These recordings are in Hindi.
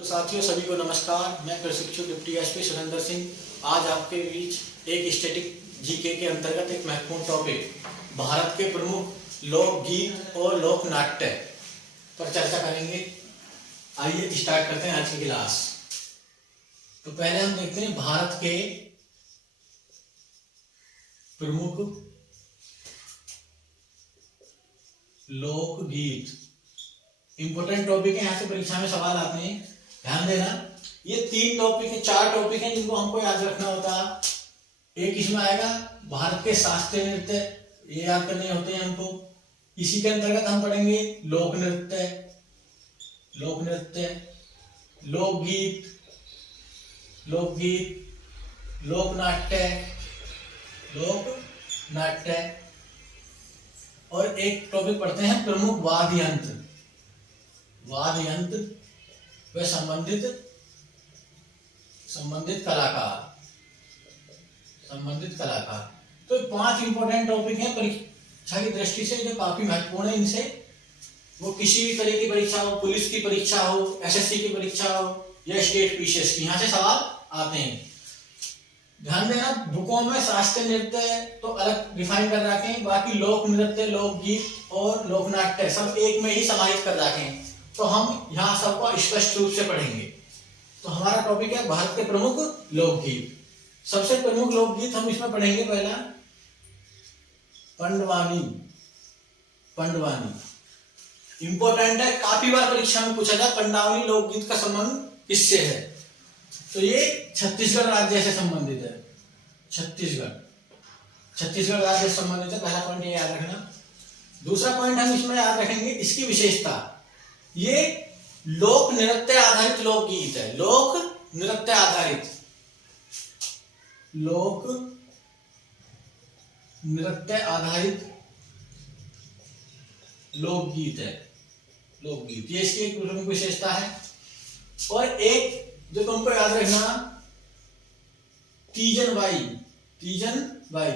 तो साथियों सभी को नमस्कार। मैं प्रशिक्षु डिप्टी एसपी सुरेंद्र सिंह आज आपके बीच एक स्टैटिक जीके के अंतर्गत एक महत्वपूर्ण टॉपिक भारत के प्रमुख लोकगीत और लोक नाट्य पर चर्चा करेंगे। आइए स्टार्ट करते हैं आज की क्लास। तो पहले हम देखते हैं भारत के प्रमुख लोकगीत। इंपोर्टेंट टॉपिक है, यहाँ से परीक्षा में सवाल आते हैं, ध्यान देना। ये 3 टॉपिक है, 4 टॉपिक हैं जिनको हमको याद रखना होता है। एक इसमें आएगा भारत के शास्त्रीय नृत्य, ये याद करने होते हैं हमको। इसी के अंतर्गत हम पढ़ेंगे लोक नृत्य, लोकगीत, लोक नाट्य और एक टॉपिक पढ़ते हैं प्रमुख वाद्य यंत्र व संबंधित कलाकार। तो 5 इंपॉर्टेंट टॉपिक हैं परीक्षा की दृष्टि से जो काफी महत्वपूर्ण है। इनसे वो किसी भी तरह की परीक्षा हो, पुलिस की परीक्षा हो, एसएससी की परीक्षा हो या स्टेट पीसीएस की, यहाँ से सवाल आते हैं। ध्यान देना, बुकों में शास्त्रीय नृत्य तो अलग डिफाइन कर रखे हैं, बाकी लोक नृत्य, लोकगीत और लोकनाट्य सब एक में ही समाहित कर रखे हैं। तो हम यहाँ सबको स्पष्ट रूप से पढ़ेंगे। तो हमारा टॉपिक है भारत के प्रमुख लोकगीत। सबसे प्रमुख लोकगीत हम इसमें पढ़ेंगे पहला पंडवानी। इंपॉर्टेंट है, काफी बार परीक्षा में पूछा जाए पंडवानी लोकगीत का संबंध किससे है। तो ये छत्तीसगढ़ राज्य से संबंधित है। छत्तीसगढ़ राज्य से संबंधित है, पहला पॉइंट ये याद रखना। दूसरा पॉइंट हम इसमें याद रखेंगे इसकी विशेषता। ये लोक नृत्य आधारित लोकगीत है। लोक नृत्य आधारित लोकगीत है। ये इसकी एक प्रमुख विशेषता है। और एक जो तुमको याद रखना, तीजन बाई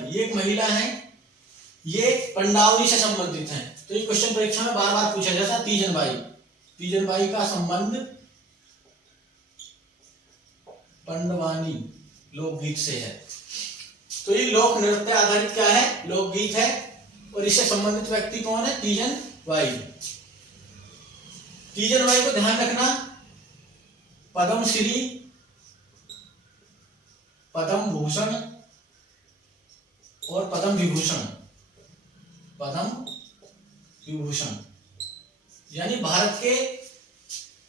ये एक महिला है, ये पंडावनी से संबंधित है। तो ये क्वेश्चन परीक्षा में बार बार पूछा जाता है। तीजन बाई का संबंध पंडवानी लोकगीत से है। तो ये लोक नृत्य आधारित क्या है, लोकगीत है। और इससे संबंधित व्यक्ति कौन है, तीजन बाई को ध्यान रखना। पद्मश्री, पद्म भूषण और पद्म विभूषण यानी भारत के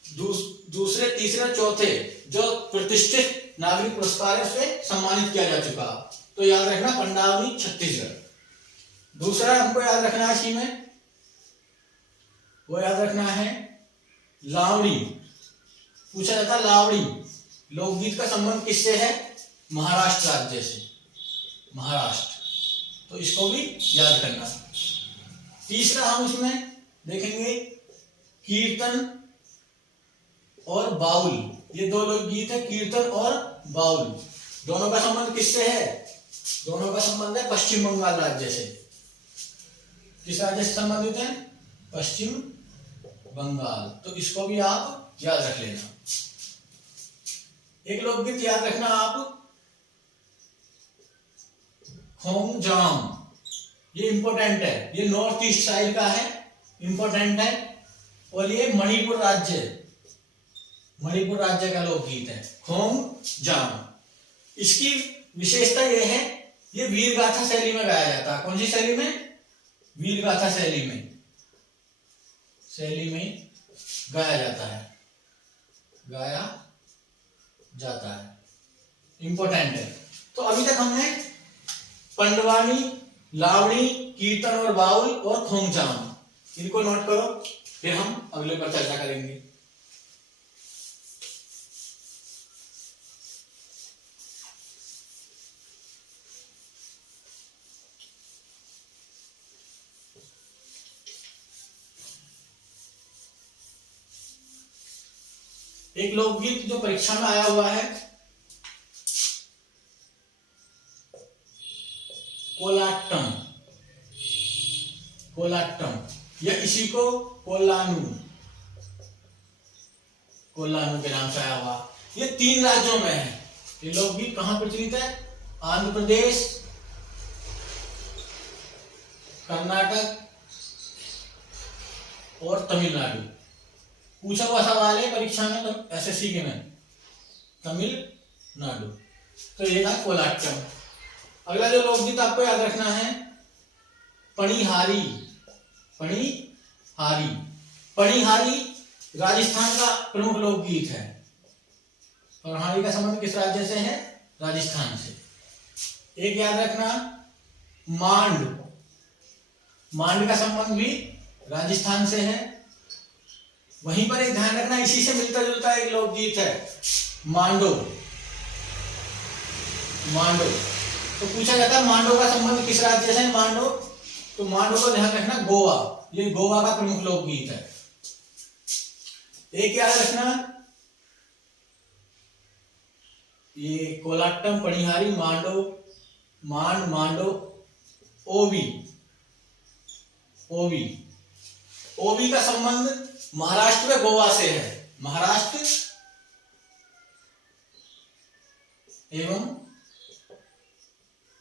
दूसरे, तीसरे, चौथे जो प्रतिष्ठित नागरिक पुरस्कार से सम्मानित किया जा चुका। तो याद रखना पंडावनी छत्तीसगढ़। दूसरा हमको याद रखना है इसी में, वो याद रखना है लावणी। पूछा जाता लावणी लोकगीत का संबंध किससे है, महाराष्ट्र राज्य से, तो इसको भी याद करना। तीसरा हम इसमें देखेंगे कीर्तन और बाउल। ये 2 लोकगीत है, कीर्तन और बाउल। दोनों का संबंध किससे है, दोनों का संबंध है पश्चिम बंगाल राज्य से। किस राज्य से संबंधित है, पश्चिम बंगाल। तो इसको भी आप याद रख लेना। एक लोकगीत याद रखना आप, खोमजाम। ये इंपॉर्टेंट है, ये नॉर्थ ईस्ट साइड का है, इंपॉर्टेंट है। और ये मणिपुर राज्य का लोकगीत है, खोमजाम। इसकी विशेषता ये है, ये वीरगाथा शैली में गाया जाता है। कौन सी शैली में, वीरगाथा शैली में गाया जाता है, इंपॉर्टेंट है। तो अभी तक हमने पंडवानी, लावणी, कीर्तन और बाउल और खोमजाम, इनको नोट करो, फिर हम अगले पर चर्चा करेंगे। एक लोकगीत जो परीक्षा में आया हुआ है, कोलाट्टम या इसी को कोल्लानू कोल्लानु के नाम से आया हुआ। ये 3 राज्यों में है। ये लोकगीत कहाँ प्रचलित है? आंध्र प्रदेश, कर्नाटक और तमिलनाडु। पूछा हुआ सवाल है परीक्षा में, तो एसएससी के में तमिलनाडु। तो ये था कोलाट्टम। अगला जो लोकगीत आपको याद रखना है, पणिहारी। पणिहारी, पणिहारी राजस्थान का प्रमुख लोकगीत है। पणिहारी का संबंध किस राज्य से है? राजस्थान से। एक याद रखना, मांड। मांड का संबंध भी राजस्थान से है। वहीं पर एक ध्यान रखना, इसी से मिलता जुलता एक लोकगीत है, मांडो। मांडो तो पूछा जाता है मांडो का संबंध किस राज्य से है? मांडो, तो मांडो का ध्यान रखना, गोवा। ये गोवा का प्रमुख लोकगीत है। एक याद रखना, ये कोलाट्टम, पणिहारी, मांडो, मांड, मांडो, ओवी। ओवी, ओवी का संबंध महाराष्ट्र में गोवा से है। महाराष्ट्र एवं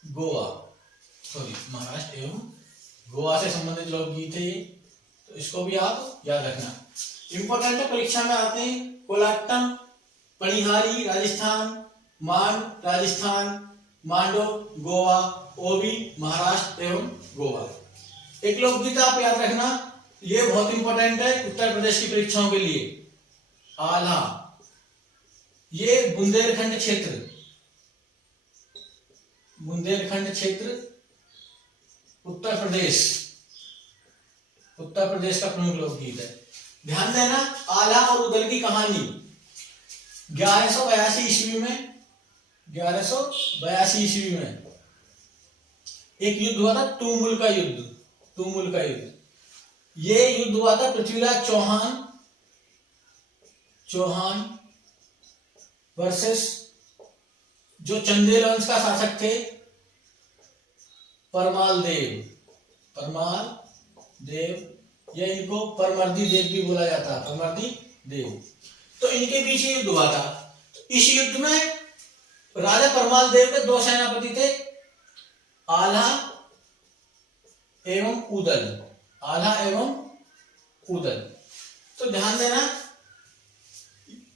गोवा, सॉरी, महाराष्ट्र एवं गोवा से संबंधित लोकगीत है ये, तो इसको भी आप याद रखना। इंपॉर्टेंट है, परीक्षा में आते हैं। कोलाट्टम, पणिहारी राजस्थान, मांड राजस्थान, मांडो गोवा, ओवी महाराष्ट्र एवं गोवा। एक लोकगीत आप याद रखना, ये बहुत इंपॉर्टेंट है उत्तर प्रदेश की परीक्षाओं के लिए, आल्हा। ये बुंदेलखंड क्षेत्र, बुंदेलखंड क्षेत्र उत्तर प्रदेश का प्रमुख लोकगीत है। ध्यान देना, आल्हा और उदल की कहानी 1182 ईस्वी में, 1182 ईस्वी में एक युद्ध हुआ था, तुमुल का युद्ध। तुमुल का युद्ध, ये युद्ध हुआ था पृथ्वीराज चौहान वर्सेस जो चंदेल वंश का शासक थे, परमाल देव, या इनको परमर्दी देव भी बोला जाता है, परमर्दी देव। तो इनके बीच युद्ध हुआ था। इस युद्ध में राजा परमाल देव के 2 सेनापति थे, आल्हा एवं उदल। आल्हा एवं उदल। तो ध्यान देना,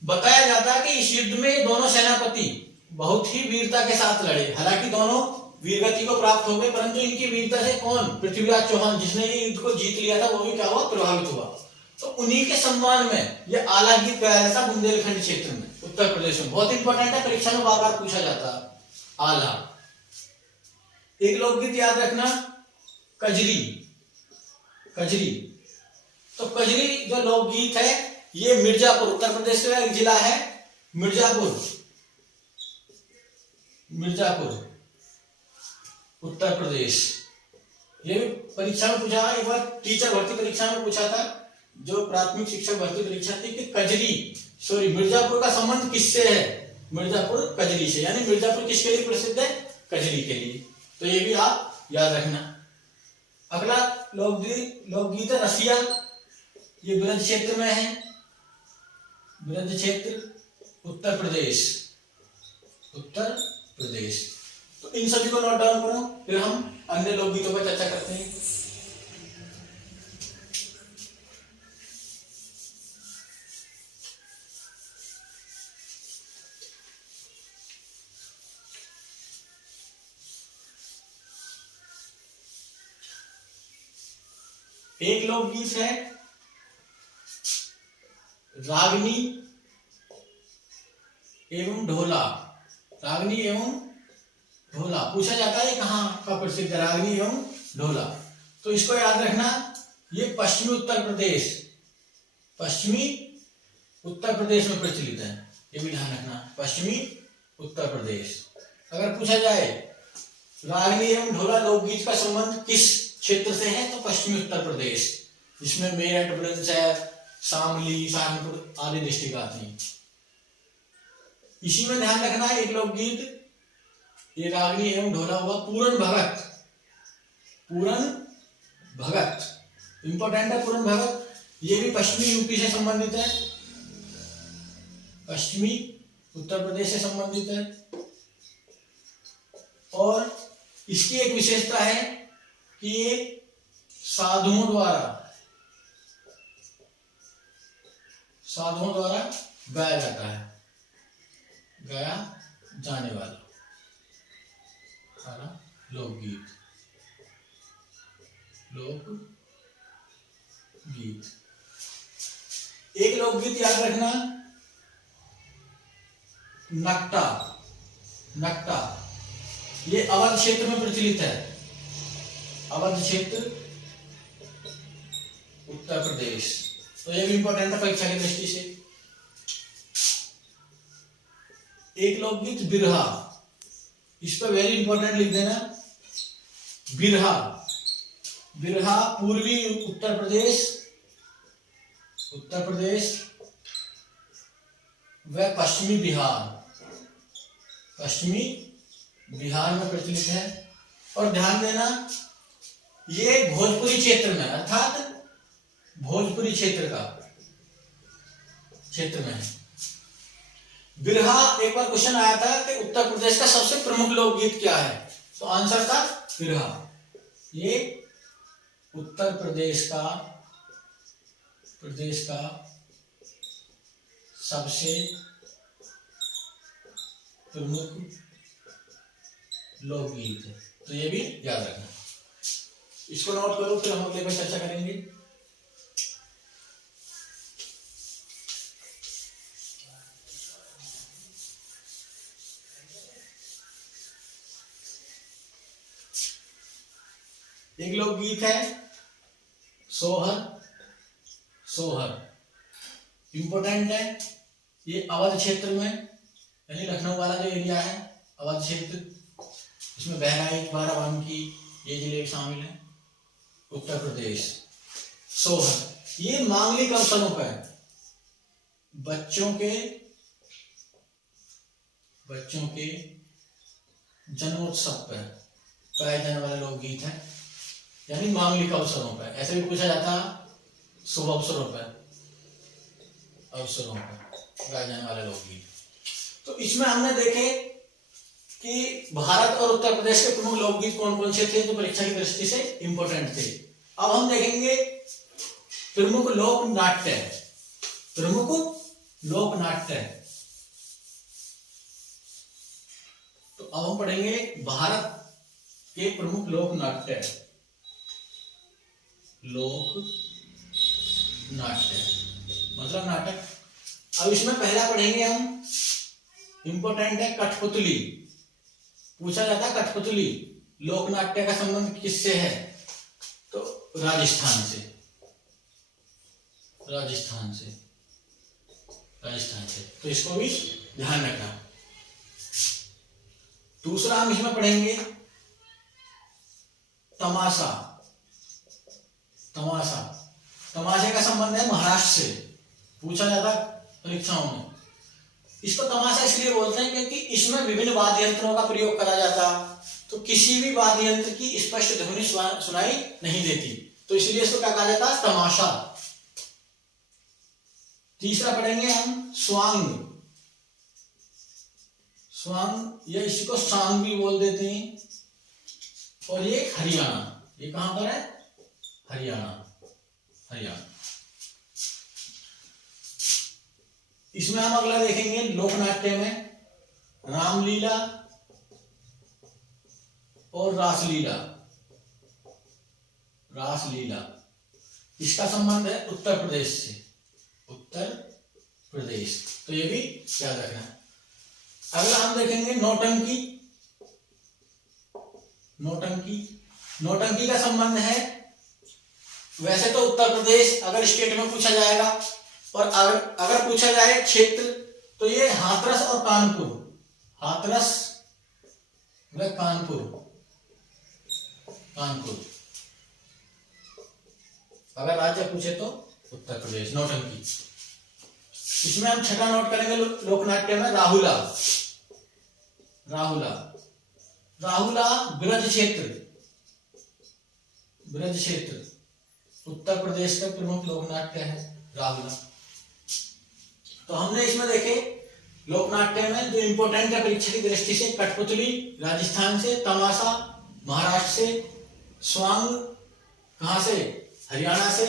बताया जाता है कि इस युद्ध में दोनों सेनापति बहुत ही वीरता के साथ लड़े। हालांकि दोनों वीरगति को प्राप्त हो गए, परंतु इनकी वीरता से कौन? पृथ्वीराज चौहान, जिसने ये युद्ध को जीत लिया था, वो भी क्या हुआ? प्रभावित हुआ। तो उन्हीं के सम्मान में ये आल्हा गीत गाया जाता बुंदेलखंड क्षेत्र में, उत्तर प्रदेश में। बहुत इंपॉर्टेंट है, परीक्षा में बार बार पूछा जाता है आल्हा। एक लोकगीत याद रखना, कजरी। तो कजरी जो लोकगीत है, ये मिर्जापुर, उत्तर प्रदेश का एक जिला है मिर्जापुर, उत्तर प्रदेश। ये भी परीक्षा में पूछा, एक बार टीचर भर्ती परीक्षा में पूछा था, जो प्राथमिक शिक्षक भर्ती परीक्षा थी, कि मिर्जापुर का संबंध किससे है? मिर्जापुर कजरी से, यानी मिर्जापुर किसके लिए प्रसिद्ध है? कजरी के लिए। तो ये भी आप याद रखना। अगला लोकगीत है रसिया। ये ब्रज क्षेत्र में है, ब्रज क्षेत्र उत्तर प्रदेश। तो इन सभी को नोट डाउन करो, फिर हम अन्य लोकगीतों पर चर्चा करते हैं। एक लोकगीत है रागनी एवं ढोला। रागनी एवं ढोला पूछा जाता है कहाँ का प्रसिद्ध, रागनी एवं ढोला। तो इसको याद रखना, ये पश्चिमी उत्तर प्रदेश में प्रचलित है। ये भी ध्यान रखना, पश्चिमी उत्तर प्रदेश। अगर पूछा जाए रागनी एवं ढोला लोकगीत का संबंध किस क्षेत्र से है, तो पश्चिमी उत्तर प्रदेश, जिसमें मेरठ, बुलंदशहर, शामली, सहारनपुर आदि डिस्ट्रिक्ट आती हैं। इसी में ध्यान रखना है एक लोकगीत, ये रागनी एवं ढोला हुआ पूरन भगत। इंपॉर्टेंट है पूरन भगत। ये भी पश्चिमी यूपी से संबंधित है। पश्चिमी उत्तर प्रदेश से संबंधित है। और इसकी एक विशेषता है कि ये साधुओं द्वारा गाया जाता है, गाया जाने वाला सारा लोकगीत। एक लोकगीत याद रखना, नकटा, ये अवध क्षेत्र में प्रचलित है। अवध क्षेत्र उत्तर प्रदेश, तो ये भी इंपॉर्टेंट है परीक्षा की दृष्टि से। एक लोकगीत बिरहा, इस पर वेरी इंपॉर्टेंट लिख देना। बिरहा पूर्वी उत्तर प्रदेश व पश्चिमी बिहार में प्रचलित है। और ध्यान देना, ये भोजपुरी क्षेत्र में, अर्थात भोजपुरी क्षेत्र में है। बिरहा, एक बार क्वेश्चन आया था कि उत्तर प्रदेश का सबसे प्रमुख लोकगीत क्या है, तो आंसर था बिरहा। ये उत्तर प्रदेश का सबसे प्रमुख लोकगीत है, तो ये भी याद रखना। इसको नोट करो, फिर हम अगले पर चर्चा करेंगे। एक लोकगीत है सोहर, इंपोर्टेंट है। ये अवध क्षेत्र में, यानी लखनऊ वाला जो एरिया है, अवध क्षेत्र, इसमें बहराइच, बाराबंकी, ये जिले शामिल हैं, उत्तर प्रदेश। सोहर ये मांगलिक अवसरों पर बच्चों के जन्मोत्सव पर गाए जाने वाला लोकगीत है, यानी मांगलिक अवसरों पर। ऐसे भी पूछा जाता है शुभ अवसरों पर गाए जाने वाले लोकगीत। तो इसमें हमने देखे कि भारत और उत्तर प्रदेश के प्रमुख लोकगीत कौन कौन से थे, जो परीक्षा की दृष्टि से इंपॉर्टेंट थे। अब हम देखेंगे प्रमुख लोक नाट्य। तो अब हम पढ़ेंगे भारत के प्रमुख लोक नाट्य, मतलब नाटक। अब इसमें पहला पढ़ेंगे हम, इंपॉर्टेंट है, कठपुतली। पूछा जाता है कठपुतली लोकनाट्य का संबंध किससे है, तो राजस्थान से। तो इसको भी ध्यान रखना। दूसरा हम इसमें पढ़ेंगे तमाशे का संबंध है महाराष्ट्र से, पूछा जाता परीक्षाओं में। इसको तमाशा इसलिए बोलते हैं क्योंकि इसमें विभिन्न वाद्य यंत्रों का प्रयोग करा जाता, तो किसी भी वाद्य यंत्र की स्पष्ट ध्वनि सुनाई नहीं देती, तो इसलिए इसको क्या कहा जाता है, तमाशा। तीसरा पढ़ेंगे हम स्वांग, या इसी को सांग भी बोल देते हैं। और ये हरियाणा, ये कहां पर है, हरियाणा। इसमें हम अगला देखेंगे लोकनाट्य में रामलीला और रासलीला। इसका संबंध है उत्तर प्रदेश, तो ये भी याद रखना। अगला हम देखेंगे नौटंकी का संबंध है, वैसे तो उत्तर प्रदेश अगर स्टेट में पूछा जाएगा, और अगर पूछा जाए क्षेत्र, तो ये हाथरस और कानपुर, अगर राज्य पूछे तो उत्तर प्रदेश। नौटंकी। इसमें हम छठा नोट करेंगे लोकनाट्य में राहुला ब्रज क्षेत्र उत्तर प्रदेश का प्रमुख लोकनाट्य है राहुला। तो हमने इसमें देखे लोकनाट्य में जो इम्पोर्टेंट है परीक्षा की दृष्टि से, कठपुतली राजस्थान से, तमाशा महाराष्ट्र से, स्वांग कहां से, हरियाणा से,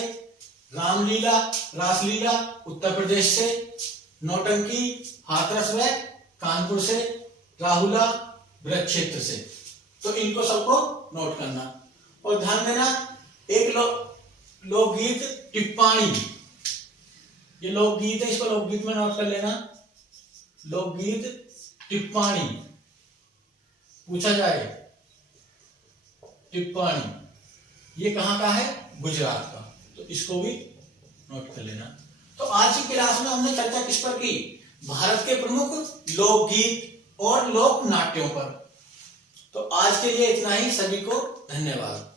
रामलीला रासलीला उत्तर प्रदेश से, नौटंकी हाथरस व कानपुर से, राहुला ब्रज क्षेत्र से। तो इनको सबको नोट करना और ध्यान देना। एक लोकगीत टिप्पाणी, ये लोकगीत है, इसको लोकगीत में नोट कर लेना। लोकगीत टिप्पाणी पूछा जाए, टिप्पाणी ये कहां का है, गुजरात का, तो इसको भी नोट कर लेना। तो आज की क्लास में हमने चर्चा किस पर की, भारत के प्रमुख लोकगीत और लोक नाट्यों पर। तो आज के लिए इतना ही, सभी को धन्यवाद।